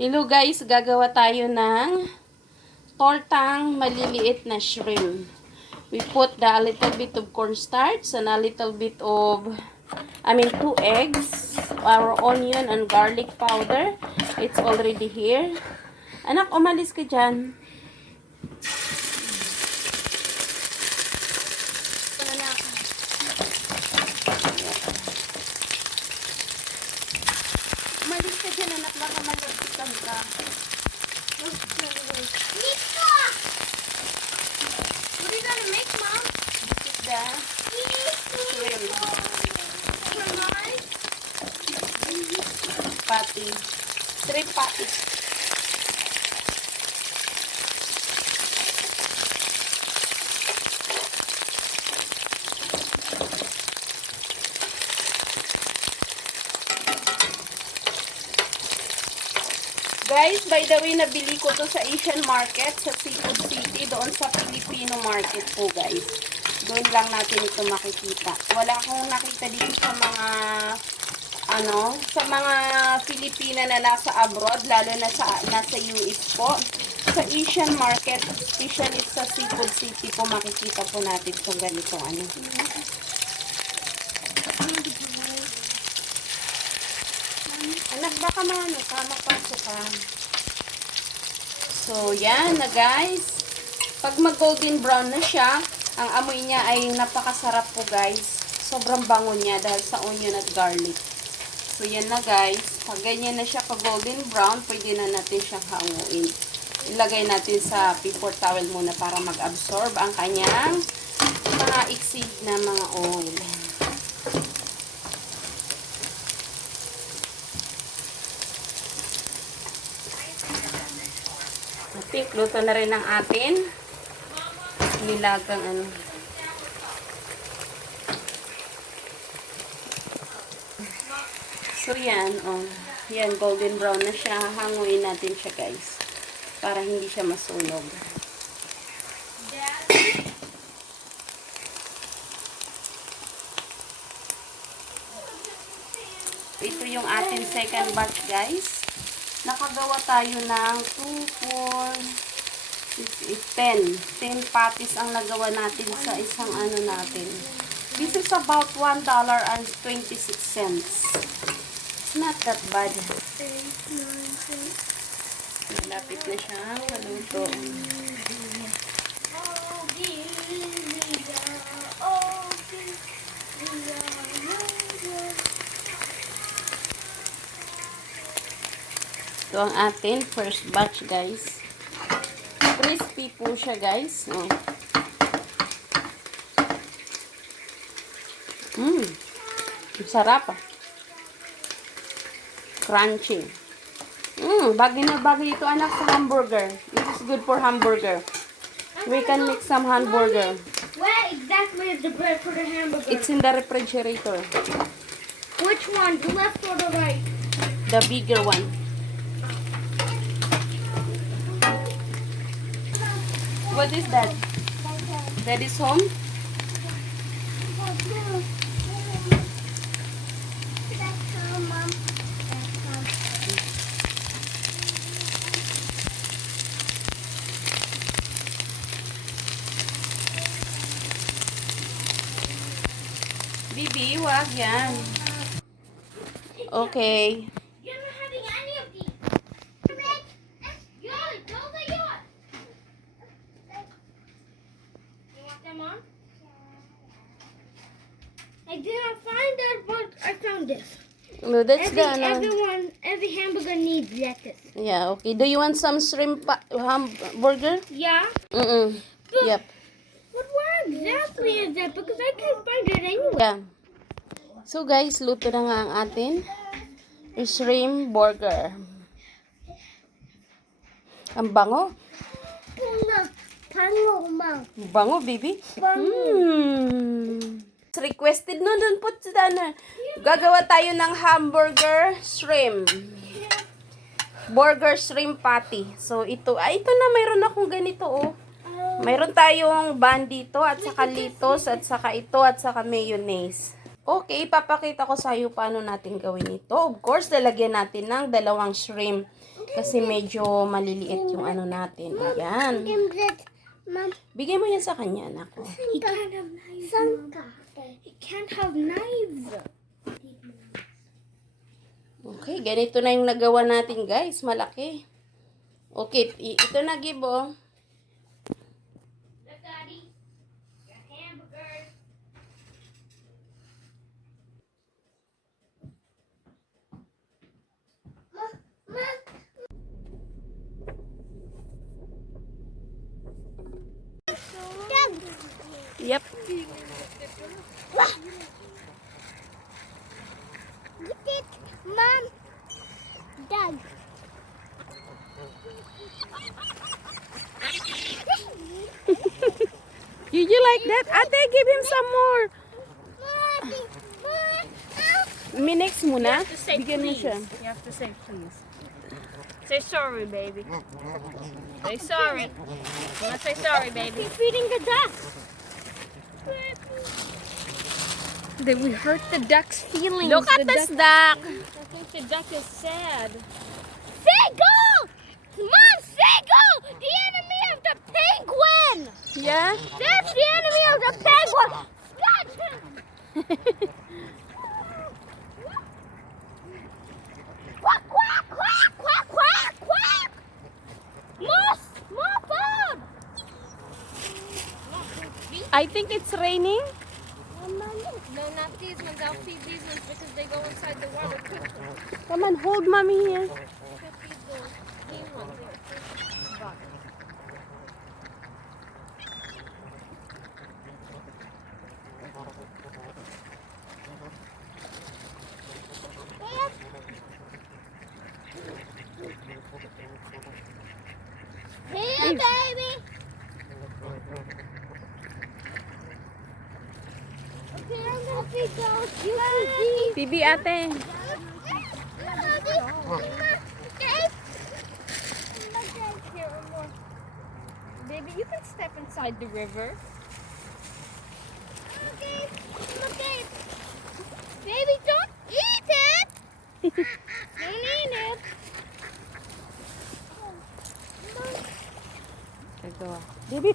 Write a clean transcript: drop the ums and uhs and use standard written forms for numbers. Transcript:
Hello guys, gagawa tayo ng tortang maliliit na shrimp. We put a little bit of cornstarch and a little bit of, 2 eggs, our onion and garlic powder. It's already here. Anak, umalis ka dyan. Umalis ka dyan, anak, baka malapitan ka. Mika! What are you gonna make, Mom? This is the shrimp patty. Shrimp patty. Guys, by the way, nabili ko to sa Asian market, sa Seafood City, doon sa Filipino market po, guys. Doon lang natin ito makikita. Wala akong nakita dito sa mga, sa mga Filipina na nasa abroad, lalo na nasa US po. Sa Asian market, especially sa Seafood City po, makikita po natin itong ganitong ano. Anak, baka mapasok ka. So, yan na guys. Pag mag-golden brown na siya, ang amoy niya ay napakasarap po guys. Sobrang bango niya dahil sa onion at garlic. So, yan na guys. Pag ganyan na siya pag-golden brown, pwede na natin siyang hanguin. Ilagay natin sa paper towel muna para mag-absorb ang kanyang mga exceed na mga oil. I think luto na rin ang atin nilagang ano. So yan, yan golden brown na siya. Hanguin natin siya guys para hindi siya masunog. Ito yung ating second batch guys. Nakagawa tayo ng 2, 4, 6, 8, 10 patties ang nagawa natin sa isang ano natin. This is about $1.26. It's not that bad. Malapit na siya maluto. Ito ang atin first batch guys. Crispy po siya guys. Sarap. Crunchy. Bagay na bagay ito anak sa hamburger. This is good for hamburger. We can make some hamburger. Where exactly is the bread for the hamburger? It's in the refrigerator. Which one? The left or the right? The bigger one. What is that? That is home? Bibi, wag yan. Okay. You're not having any of these. Yours, those are yours. You want them on? I did not find that, but I found this. No, that's Every hamburger needs lettuce. Yeah, okay. Do you want some shrimp hamburger? Yeah. Yep. But where exactly is that? Because I can't find it anywhere. Yeah. So guys, luto na nga ang atin shrimp burger. Ang bango. Bango, baby. Requested no dun po na. Gagawa tayo ng hamburger shrimp. Burger shrimp patty. So ito na mayroon akong ganito oh. Mayroon tayong bun dito at saka litos at saka ito at saka mayonnaise. Okay, ipapakita ko sa iyo paano natin gawin ito. Of course, lalagyan natin ng 2 shrimp. Kasi medyo maliliit yung ano natin. Ayan. Mom, Bigay mo yan sa kanya, anak ko. he can't have knives. Mom. He can't have knives. Okay, ganito na yung nagawa natin, guys. Malaki. Okay, ito na, Gibo. Daddy, your hamburgers. Yep. Get it, Mom. Dad. Did you like that? Ate, give him some more. Minix muna. Bigyan mo siya. You have to say please. Say sorry, baby. Say sorry. You want to say sorry, baby? He's feeding the duck. Then we hurt the duck's feelings. Look at this duck. I think the duck is sad. Seagull! Mom, seagull! The enemy of the penguin! Yeah? That's the enemy of the penguin! That's him! Quack, quack, quack, quack, quack, quack! Moose! More food! I think it's raining. No, not these ones. I'll feed these ones because they go inside the water quickly. Come on, hold mommy here. I'll feed the green ones. Buck. Here, baby! Okay, I'm gonna feed those. You feed these. Bibi ate. Baby, you can step inside the river. Okay, okay. Baby, don't eat it! Don't eat it! Ito. Bibi.